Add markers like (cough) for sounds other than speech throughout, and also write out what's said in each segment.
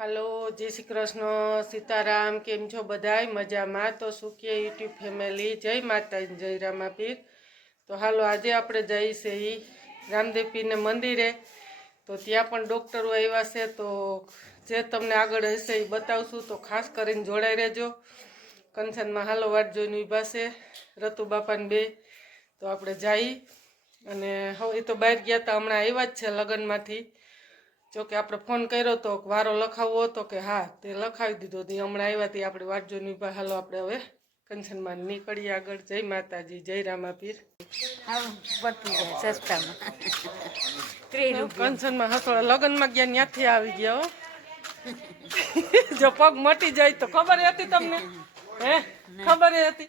હાલો, જય શ્રી કૃષ્ણ. સીતારામ, કેમ છો બધાય? મજામાં? તો સુખીએ યુટ્યુબ ફેમિલી, જય માતા જય રામાપીર. તો હાલો, આજે આપણે જઈએ છે ઈ રામદેવપીરને મંદિરે. તો ત્યાં પણ ડૉક્ટરો આવ્યા છે, તો જે તમને આગળ હશે એ બતાવશું. તો ખાસ કરીને જોડાઈ રહેજો. કંચનમાં હાલો વાટ જોઈને ઊભા છે રતુ બાપાને બે. તો આપણે જઈ અને હવે એ તો બહાર ગયા હતા હમણાં આવ્યા જ છે લગ્નમાંથી. જો કે આપણે ફોન કર્યો તો વારો લખાવવો હતો કે હા તે લખાવી દીધો તે હમણાં આવ્યા તે આપણે વાટ જોઈને હાલો આપણે હવે કંચનમાં નીકળીએ આગળ. જય માતાજી જય રામાપીર. કંચનમાં હસોડા લગ્નમાં ગયા ત્યાંથી આવી ગયા હો. જો પગ મટી જાય તો ખબર હતી તમને? હે? ખબર હતી?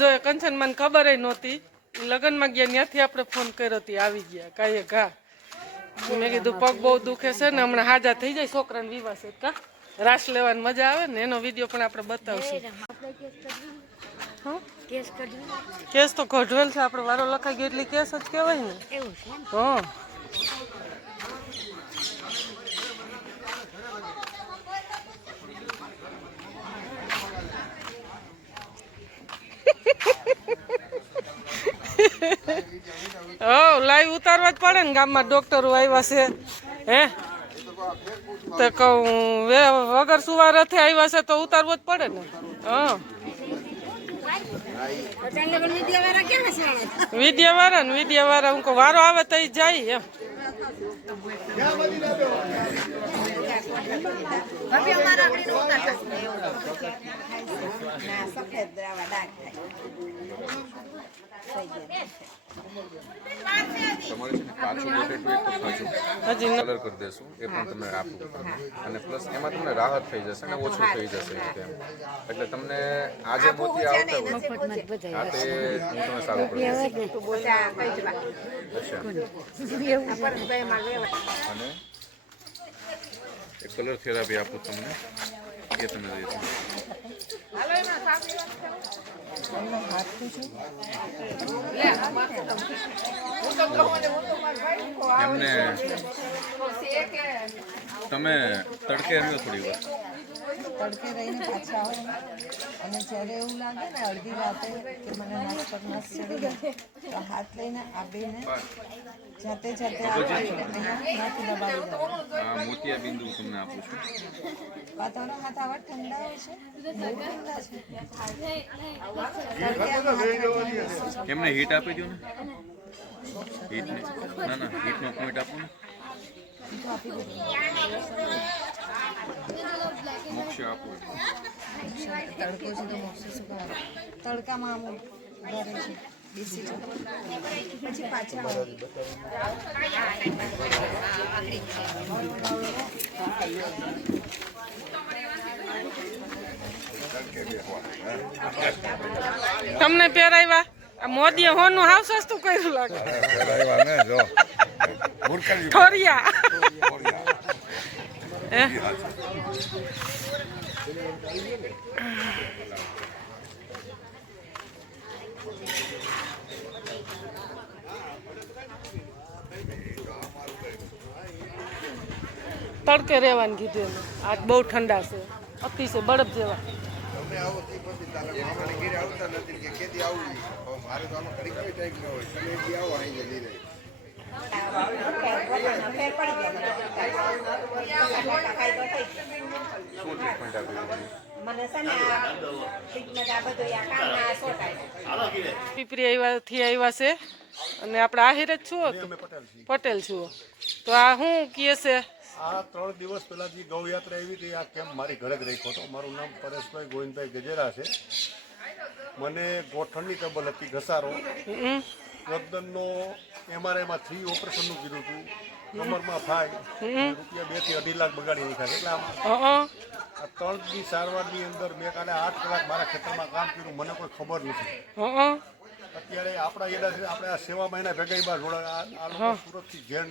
જો કંચનમાં ખબર નહોતી. લગ્નમાં ગયા ત્યાંથી આપણે ફોન કર્યો હતી આવી ગયા. કાંઈ ઘા. મેં કીધું પગ બહુ દુખે છે ને હમણાં હાજા થઈ જાય છોકરાને વિવાહ છે. કા? રાસ લેવાની મજા આવે ને એનો વીડિયો પણ આપણે બતાવશું. કેસ તો ઘડવેલ છે આપણે વારો લખાઈ ગયો એટલે કેસ જ કહેવાય ને? હા. (laughs) હો લાઈવ ઉતારવા જ પડે ને ગામમાં ડોક્ટરો આવ્યા છે. હે? તો કહું, વે, વગર સુવારથી આવ્યા છે તો ઉતારવો જ પડે ને. હા. વિદ્યા ને વિદ્યા હું કહું, વારો આવે તો જાય એમ છે ને કાચું બટેટું એક ખાજું હજી કલર કરી દેશું. એ પણ તમે આપું. અને પ્લસ એમાં તમને રાહત થઈ જશે અને ઓછું થઈ જશે એટલે તમને આજે મોતી આવતા હોય. હા તે હું તમે સારું કરી અને એક કલર થેરાપી આપું તમને. એ તમે લઈ એમને તમે તડકે એમ્યો થોડી વાર. તડકે રહીને પાછા આવે. અને જ્યારે એવું લાગે ને અડધી રાતે કે મને નાશ પર નાશ ચડી ગયો તો હાથ લઈને આ બેને જાતે જાતે મોતિયા બિંદુ તમને આપું છું. વાતાવરણમાં તો આવા ઠંડા હોય છે? હાથ. એમને હીટ આપી દઉં ને? હીટ ને ના ના હીટનો પોઈન્ટ આપો ને. તડકો છે તો તમને પહેરાવ્યા? મોદીએ હોનું હાવ સસ્તું કર્યું લાગે. હે? તડકે રહેવાનું કીધું એમ. આજ બહુ ઠંડા છે. અતિશય બરફ જેવા. તમે આવો તે પછી તારા મામાને ઘેરે આવતા નથી કે કેદી આવું હવે મારે તો આમાં ઘડી કઈ ટાઈમ ન હોય. તમે એથી આવો અહીં જલ્દી રહી શું ટ્રીટમેન્ટ આપી દીધી પીપરી આવ્યાથી આવ્યા છે. અને આપણે આહિર જ છો પટેલ છો. તો આ શું કહે છે? આ ત્રણ દિવસ પહેલા જે ગૌયાત્રા આવી હતી આ કેમ્પ મારી ઘરે જ રાખ્યો હતો? મારું નામ પરેશભાઈ ગોવિંદભાઈ ગજેરા છે. મને ગોઠણની તબલ હતી ઘસારો. ગરદનનો એમઆરઆઈમાં થ્રી ઓપરેશનનું કીધું હતું. કમરમાં ફાય રૂપિયા બેથી અઢી લાખ બગાડી નાખ્યા એટલે આમ આ ત્રણ દી સારવારની અંદર મેં કાલે આઠ કલાક મારા ખેતરમાં કામ કર્યું. મને કોઈ ખબર નથી. અત્યારે આપણા એડા આપણે આ સેવા મહિના ભેગા બાર જોડા આ લોકો સુરતથી જૈન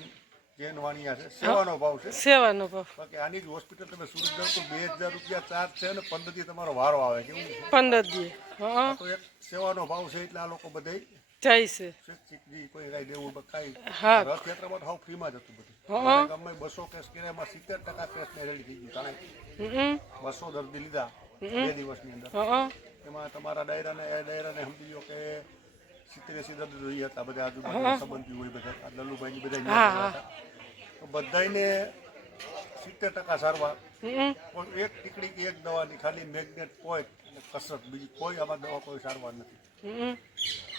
જૈન વાણિયા છે. સેવાનો ભાવ છે. સેવાનો ભાવ. બાકી આની જ હોસ્પિટલ તમે સુરત જાઓ તો બે હજાર રૂપિયા ચાર્જ છે અને પંદર દી તમારો વારો આવે. કેવું પંદર દી તો એક સેવાનો ભાવ છે એટલે આ લોકો બધે જાય છે. શિક્ષિત કોઈ કાંઈ દેવું કાંઈ હા. રથયાત્રામાં તો હાવ ફ્રીમાં જ હતું બધું. ગમે બસો કેસ કર્યા સિત્તેર ટકા કેસ થઈ ગયું તાણે બસો દર્દી લીધા બે દિવસની અંદર. એમાં તમારા ડાયરાને એ ડાયરાને સમજી લો કે સિત્તેર એસી દર્દી જોઈ હતા બધા આજુબાજુ સંબંધી હોય બધા આ બધા. તો બધાને સિત્તેર ટકા સારવાર. પણ એક ટીકડી કે એક દવાની ખાલી મેગ્નેટ કોઈ કસરત બીજી કોઈ આમાં દવા કોઈ સારવાર નથી.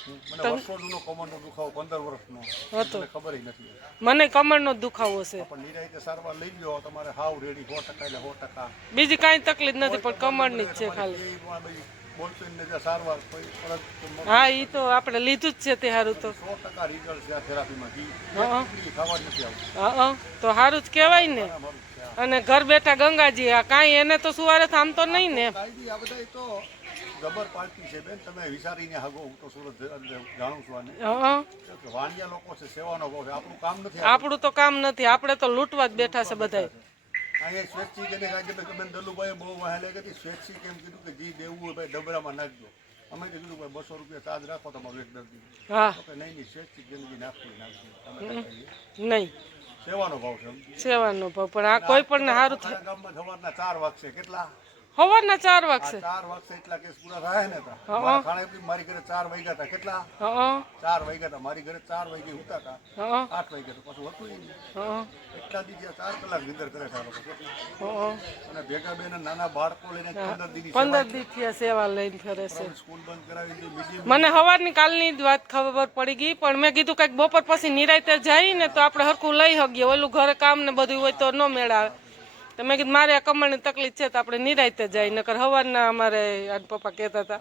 મને કમરનો દુખાવો વર્ષનો. હતો. ખબર નથી. મને કમરનો દુખાવો છે. પણ નિરાયતે સારવાર લઈ લો તમારે હાવ રેડી સો ટકા એટલે સો ટકા. બીજી કાંઈ તકલીફ નથી પણ કમરની જ છે ખાલી. હા એ તો આપણે લીધું જ છે તે સારું તો. તો સારું જ કહેવાય ને. અને ઘર બેઠા ગંગાજી આ કાંઈ એને તો સુવારે થામતો નહીં ને. જબર પાર્ટી છે બેન તમે વિચારીને હાગો હું તો સુરત જાણું છું આને. કે વાણિયા લોકો છે સેવાનો ભાવ છે આપણું કામ નથી આપણું તો કામ નથી આપણે તો લૂંટવા જ બેઠા છે બધા અહીંયા સ્વેચ્છિક એને કાંઈ કે બેન દલુભાઈ બહુ વહેલે કે સ્વેચ્છિક એમ કીધું કે જી દેવું હોય ભાઈ ડબરામાં નાખજો. અમે કીધું ભાઈ બસો રૂપિયા ચાર્જ રાખો તમારું એક દર્દી હા. નહીં નહીં સ્વેચ્છિક જિંદગી નાખવી કહીએ. નહીં. સેવાનો ભાવ છે સેવાનો ભાવ પણ આ કોઈ પણ સારું થાય. ગામમાં સવારના ચાર વાગશે કેટલા? સવારના ચાર વાગશે. ચાર વાગશે એટલા કેસ પૂરા થાય ને તા. ખાણે મારા મારી ઘરે ચાર વાગ્યા હતા કેટલા? હં ચાર વાગ્યા હતા મારી ઘરે ચાર વાગે ઉતા હતા હં આઠ વાગ્યા તો. પાછું હતું નહીં. એટલા દી ચાર કલાક નિંદર કરે છે અને ભેગા બેન નાના બાળકો લઈને પંદર દીની પંદર દી થી સેવા લઈને ફરે છે. સ્કૂલ બંધ કરાવી મને સવારની કાલની જ વાત ખબર પડી ગઈ પણ મેં કીધું કંઈક બપોર પછી નિરાયતે જાય ને તો આપણે હરખું લઈ શકીએ ઓલું ઘરે કામ ને બધું હોય તો ન મેળ આવે તો મેં કીધું મારે આ કમરની તકલીફ છે તો આપણે નિરાયતે જાય, નકર સવારના અમારે પપ્પા કહેતા હતા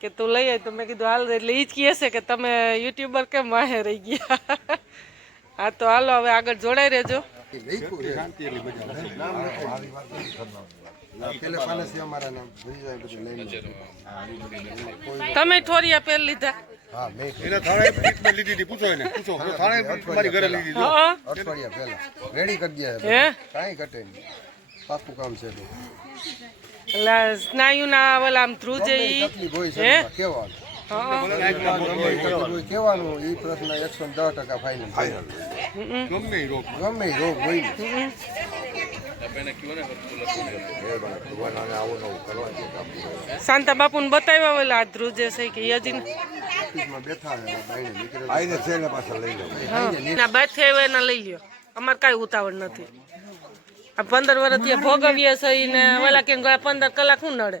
કે તું લઈ આવી તો મેં કીધું, હાલ એટલે એ જ કહે છે કે તમે યુટ્યુબર કેમ વાહે રહી ગયા? (laughs) હા, તો હાલો, હવે આગળ જોડાઈ રહેજો. તમે ઠોરિયા પેલ લીધા. હા મેં એને થાળે ટ્રીટમેન્ટ લીધી હતી. પૂછો એને પૂછો. થાળે મારી ઘરે લીધી. હતી. હા. અઠવાડિયા પહેલા. રેડી કરી દે હે? કાંઈ નહીં. પાકું કામ છે તો. એટલે સ્નાયુના ઓલા આમ ધ્રુવ છે હોય હે? છે કેવાનું હા કેવાનું એ પ્રશ્ન એકસો દસ ટકા ફાઇનલ ગમે રોગ. ગમે રોગ હોય ને. શાંતા બાપુને બતાવ્યા ઓલા આ ધ્રુવ છે કે એના લઈ લ્યો. અમારે કાંઈ ઉતાવળ નથી. આ પંદર વર્ષ ભોગવીએ છે ને ઓલા કે પંદર કલાક શું નડે?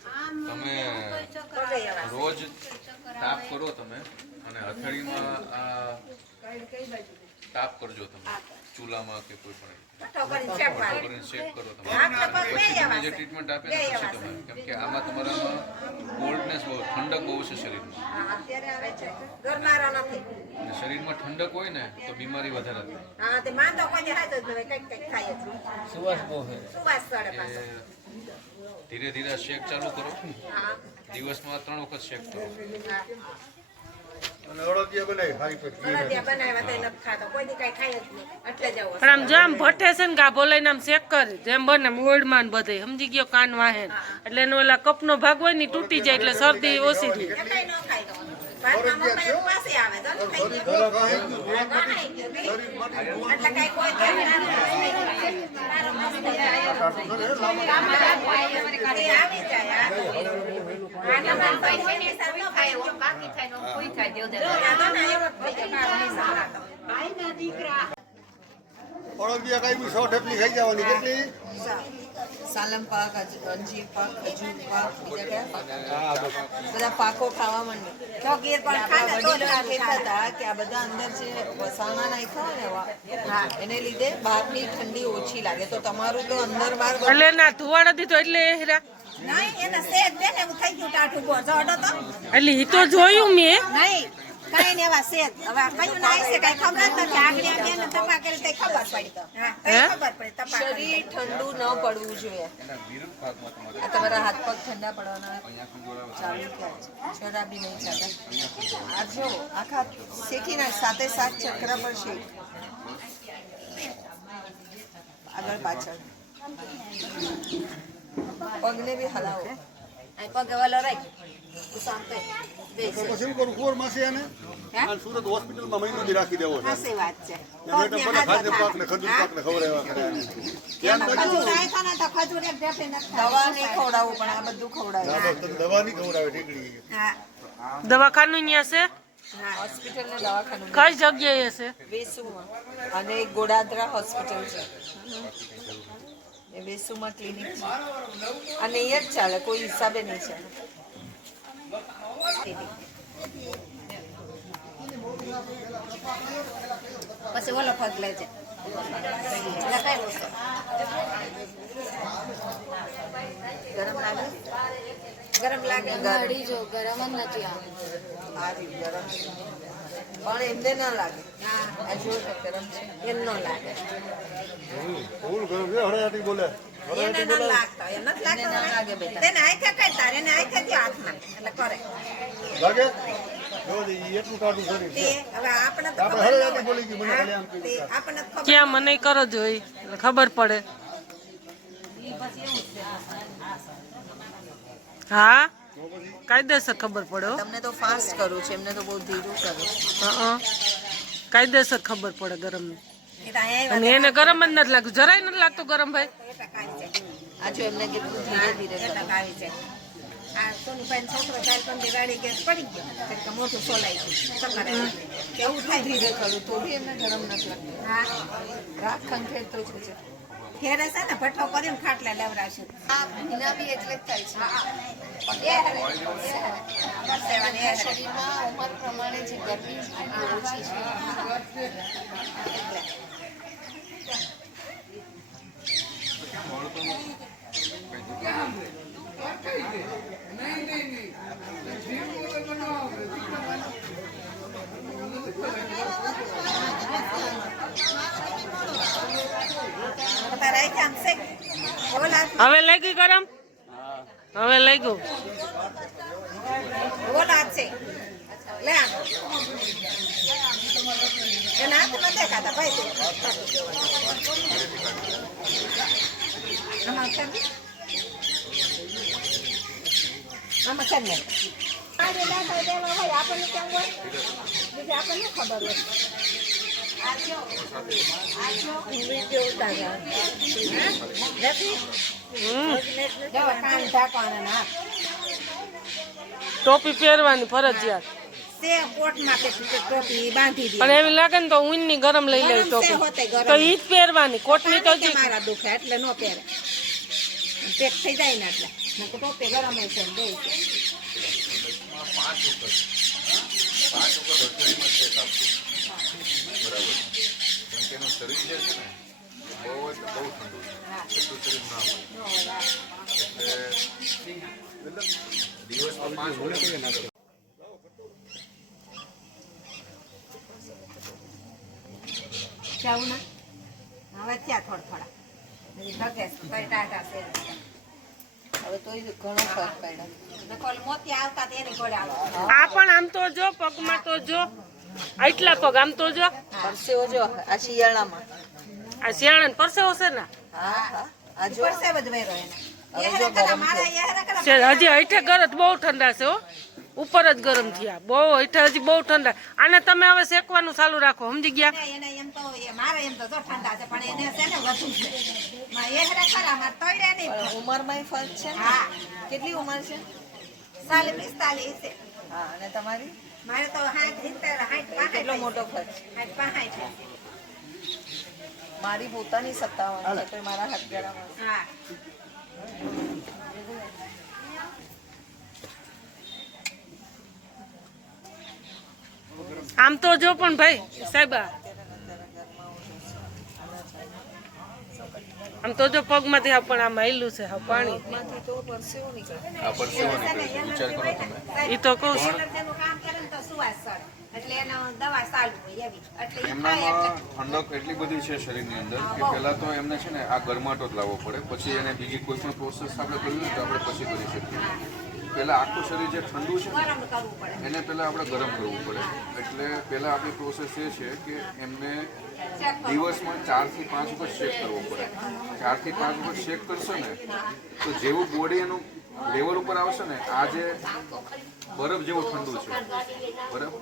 તમે રોજ તાપ કરો તમે અને હથેળીમાં તાપ કરજો તમે. ચૂલામાં કે કોઈ પણ. શેક કરો તમે. જે ટ્રીટમેન્ટ આપે ને પછી તમે કેમ કે આમાં તમારામાં કોલ્ડનેસ બહુ ઠંડક બહુ છે શરીરમાં. શરીરમાં ઠંડક હોય ને તો બીમારી વધારે ધીરે ધીરે શેક ચાલુ કરો. દિવસમાં ત્રણ વખત શેક કરો. પણ આમ જો આમ ભઠ્ઠે છે ને ગાભો લઈને આમ શેક કરે જેમ બને ને બધે સમજી ગયો કાન વાહે એટલે એનો ઓલા કપનો ભાગ હોય ને તૂટી જાય એટલે શરદી ઓછી થઈ અડદિયા કાંઈ બી સો ઠેપલી ખાઈ જવાની કેટલી? સાલમ પાક અંજીર પાક ખજૂર પાક બીજા કયા પાક બધા પાકો ખાવા માંડે આપણા વડીલો કહેતા હતા કે આ બધા અંદર જે વસાણા નાખ્યા હોય ને એને લીધે બહારની ઠંડી ઓછી લાગે. તો તમારું તો અંદર બહાર એટલે ના ધુવાડા દીધો એટલે એ હેરા એટલે એ તો જોયું મેં. કઈ ને એવા છે હવે કયું ના છે કઈ ખબર નથી. આગળ બેન તપા કરી તઈ ખબર પડી. હા તઈ ખબર પડી તપા શરીર ઠંડુ ન પડવું જોઈએ. આ તમારા હાથ પગ ઠંડા પડવાના ચાલુ થયા છે. શરાબી નહીં ચાલે. આ જો આખા શેકી ના સાથે સાત ચક્ર પર શેક આગળ પાછળ. પગને બી હલાવો. પછી કરું માસી સુરત હોસ્પિટલમાં મહિનો રાખી દેવો છે. વાત છે. ખાદ્ય પાક ને ખજૂર પાક ને ખવડાવ્યા દવા નહીં ખવડાવે ઠીકડી દવાખાનું ત્યાં છે? હોસ્પિટલ દવાખાનું. કઈ જગ્યાએ છે? વેસુમાં. અને ગોડાદ્રા ગોડાદરા હોસ્પિટલ છે. એ વેસુમાં ક્લિનિક છે. અને એ જ ચાલે, કોઈ હિસાબે નહીં ચાલે. પછી ઓલો ભાગ લેજે ગરમ લાગે? ગરમ લાગે. ગાડી જો ગરમ જ નથી આ આ ગરમ પણ એમને ના લાગે. હા. આ જો ગરમ છે. એમ ન લાગે. ફૂલ ગરમ છે હળિયાટી બોલે. એને ન લાગતો એને ના લાગતો લાગે બેટા. તેને આંખે કઈ તારે એને આંખે દે હાથમાં. એટલે કરે. લાગે? જો ઈ એટલું કાઢું શરીર તે છે. હવે આપણે તો આપણે ખબર ન હળિયાટી હોય. બોલી ગઈ મને ખાલી આમ હા, કીધું તે કાં. આપણને તો ખબર ક્યાં મને કરો જોઈ એટલે ખબર પડે. હા? કાયદેસર ખબર પડે હો. તમને તો ફાસ્ટ કરું છે એમને તો બહુ ધીરું કરું હા કાયદેસર ખબર પડે ગરમ અને એને ગરમ જ નથી લાગતું. જરાય નથી લાગતું ગરમ ભાઈ. આવ્યા તો કાંઈ છે. આ જો એમને કેટલું ધીરે ધીરે આવી જાય છે. આ સોનુભાઈ છોકરો પણ ગેસ પડી ગયો. મોટું સોલાઈ ગયું. કેવું થાય? ધીરે કરું? તો બી એમને ગરમ નથી લાગતું. હા. રાત ખંખેર તો છે ઘેરે છે ને ભઠ્ઠો કરીને ખાટલા લેવડાવશે. આ ભીના બી એટલે જ થાય છે. શરીરમાં ઉંમર પ્રમાણે જે ગરમી ઓછી છે. તારે અહીંથી આમ શેક. ઓલા હાથમાં- હવે લાગી ગરમ હવે લાગ્યું ઓલા હાથ શેક. લે આમ. એના હાથમાં દેખાતા ભાઈ તે. આમાં કર ને. આમાં લઈ ગઈ કરમ હવે લઈ ગયું આપણને કેમ હોય? બીજું આપણને ખબર હોય. આ જો. આ જો. વીડિયો ઉતાર્યા નથી? ટોપી પહેરવાની ફરજિયાત. તે કોટમાં કે ટોપી બાંધી પણ એવી લાગે ને તો ઊનની ગરમ લઈ લે ટોપી. તો ઈ જ પહેરવાની કોટની તો મારા દુખે એટલે નો પહેરે. પેક થઈ જાય ને એટલે. ટોપી ગરમ હોય છે દે પાંચ વખત પાંચ વખત અઠવાડિયામાં ચેક આપજો બરાબર. કેમ કે એનું શરીર જે છે ને એ બહુ એટલે બહુ ઠંડુ એટલું શરીર ના હોય એટલે દિવસમાં પાંચ વખત જાઉં ઘણો ફરક પડ્યો મોતી આવતા પણ આમ તો જો, પગમાં તો જો, આટલા પગ આમ તો જો પરસેવો જો. આ શિયાળામાં. આ શિયાળા પરસેવો છે ને હજી હેઠે ગરજ બહુ ઠંડા છે હો. ઉપર જ ગરમ થયા. બહુ હૈઠે હજી બહુ ઠંડા. આને તમે હવે શેકવાનું ચાલુ રાખો સમજી ગયા? એને એને એમ તો એ મારે એમ તો જો ઠંડા છે પણ એને છે ને વધુ છે. માં એ હરે કરા માર તોડે નહીં. પણ ઉંમરમાં ફરક છે હા. કેટલી ઉંમર છે? સાલી પિસ્તાલીસ છે. હા અને તમારી? મારે તો હાથ સિત્તેર હાથ કેટલો મોટો ફર્ક હાથ પાંચ મારી પોતાની સત્તાવન છે તો મારા હાથ ગળામાં હા. આમ તો જો પણ ભાઈ સાહેબા આમ તો જો પગમાંથી હા પણ આમ માયલું છે હા પાણી. માંથી તો પરસેવો નીકળે. આ પરસેવો નીકળે છે. વિચાર કરો તમે. એ તો કહું છું. એટલે એનો દવા ચાલુ હોય એવી. એટલે એમનામાં ઠંડક એટલી બધી છે શરીરની અંદર કે પહેલા તો એમને છે ને આ ગરમાટો જ લાવવો પડે. પછી એને બીજી કોઈ પણ પ્રોસેસ આપણે કરવી તો આપણે પછી કરી શકીએ. પહેલા આખું શરીર જે ઠંડુ છે એને પહેલા આપણે ગરમ કરવું પડે. એટલે પહેલા આપણી પ્રોસેસ એ છે કે એમને દિવસમાં ચારથી પાંચ વખત શેક કરવો પડે. ચારથી પાંચ વખત શેક કરશો ને તો જેવું બોડી એનું લેવલ ઉપર આવશે ને આ જે બરફ જેવું ઠંડુ છે બરાબર?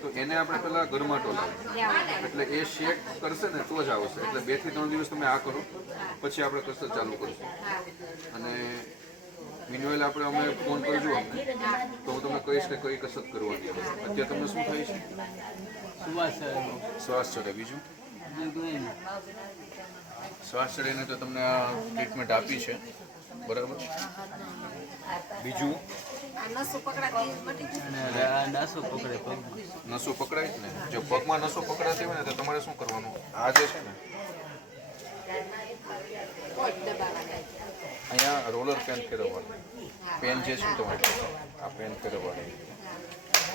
તો એને આપણે પેલા ગરમાટો લાવીએ એટલે એ શેક કરશે ને તો જ આવશે. એટલે બેથી ત્રણ દિવસ તમે આ કરો પછી આપણે કસરત ચાલુ કરશું. અને મિન્યુઅલ આપણે અમે ફોન કરજો અમને. તો હું તમને કહીશ કે કઈ કસરત કરવાની અત્યારે તમને શું થાય છે? શ્વાસ ચડે. બીજું? શ્વાસ ચડીને તો તમને આ ટ્રીટમેન્ટ આપી છે. બરાબર? બીજું? આ નસો પકડાતી મટી નસો પકડાય જ ને. જો પગમાં નસો પકડાતી હોય ને તો તમારે શું કરવાનું? આ જે છે ને અહીંયા રોલર પેન ફેરવવાનું. પેન જે છે તમારે. આ પેન ફેરવવાનું.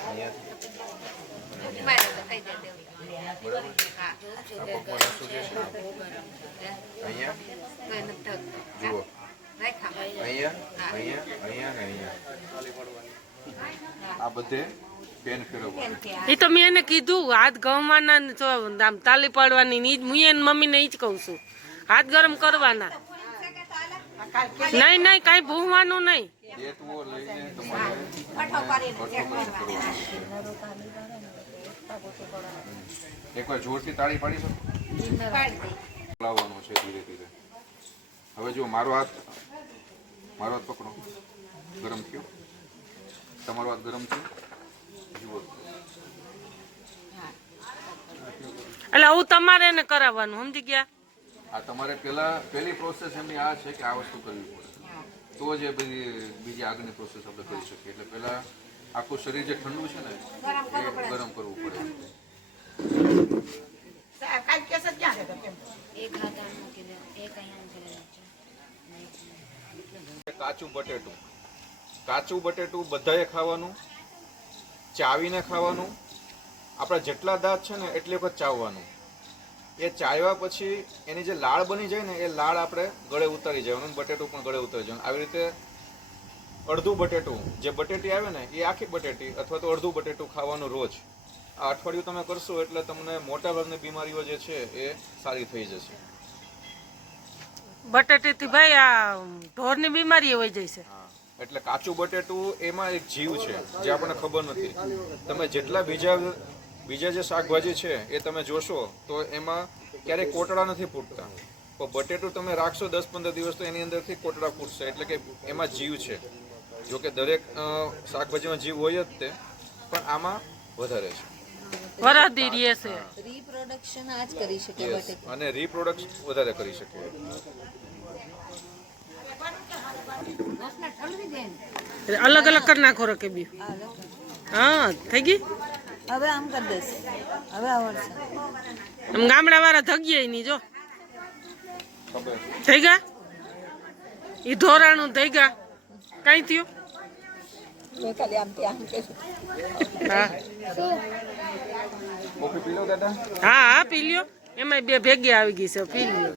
અહીંયા બરાબર? પગમાં નસો છે ને, અહીંયા? જુઓ. અહીંયા અહીંયા અહીંયા ને અહીંયા. આ બધે પેન ફેરવવાનું. એ તો મેં એને કીધું હાથ ગમવાના ને આમ તાલી પાડવાની ની હું એને મમ્મીને એ જ કહું છું. હાથ ગરમ કરવાના. નહીં નહીં કઈ ભૂવાનું નહીં. એકવાર જોરથી તાળી પાડી શકો? લાવવાનું છે ધીરે ધીરે. હવે જો મારો હાથ મારો હાથ પકડો. ગરમ થયો. તમારો હાથ ગરમ થયો? જુઓ એટલે આવું તમારે એને કરાવવાનું સમજી ગયા? આ તમારે પેલા પહેલી પ્રોસેસ એમની આ છે કે આ વસ્તુ કરવી પડે તો જ એ બધી બીજી આગળની પ્રોસેસ આપણે કરી શકીએ. એટલે પહેલા આખું શરીર જે ઠંડુ છે ને એ ગરમ કરવું પડે. એક હાથ આમ મૂકી દે એક અહીંયા કાચું બટેટું. કાચું બટેટું બધાએ ખાવાનું, ચાવીને ખાવાનું, આપણા જેટલા દાંત છે ને એટલી વખત ચાવવાનું. એ ચાવ્યા પછી એની જે લાળ બની જાય ને, એ લાળ આપણે ગળે ઉતારી જવાનું બટેટું પણ ગળે ઉતારી જવાનું. આવી રીતે અડધું બટેટું, જે બટેટી આવે ને, એ આખી બટેટી અથવા તો અડધું બટેટું ખાવાનું રોજ. આ અઠવાડિયું તમે કરશો એટલે તમને મોટા ભાગની બીમારીઓ જે છે એ સારી થઈ જશે. બટેટીથી ભાઈ આ ઢોરની બીમારી હોય જાય છે. એટલે કાચું બટેટું એમાં એક જીવ છે, જે આપણને ખબર નથી. તમે જેટલા બીજા બીજા જે શાકભાજી છે એ તમે જોશો, તો એમાં ક્યારેય કોટડા નથી ફૂટતા. પણ બટેટું તમે રાખશો દસ પંદર દિવસ તો એની અંદરથી કોટડા ફૂટશે, એટલે કે એમાં જીવ છે. જો કે દરેક શાકભાજીમાં જીવ હોય જ તે, પણ આમાં વધારે છે. વરાદી રહેશે રીપ્રોડક્શન આ કરી શકે Yes. અને રિપ્રોડક્શન વધારે કરી શકે. અલગ અલગ કરી નાખો રકે બી. હા થઈ ગઈ? હવે આમ કરી દેસ હવે આવડશે એમ ગામડા વાળા ધગ્યા નહીં જો. થઈ ગયા ઈ ધોરાણું થઈ ગયા કઈ થયું? આમ હા હા પી લ્યો એમાં બે ભેગી આવી ગઈ છે પી લ્યો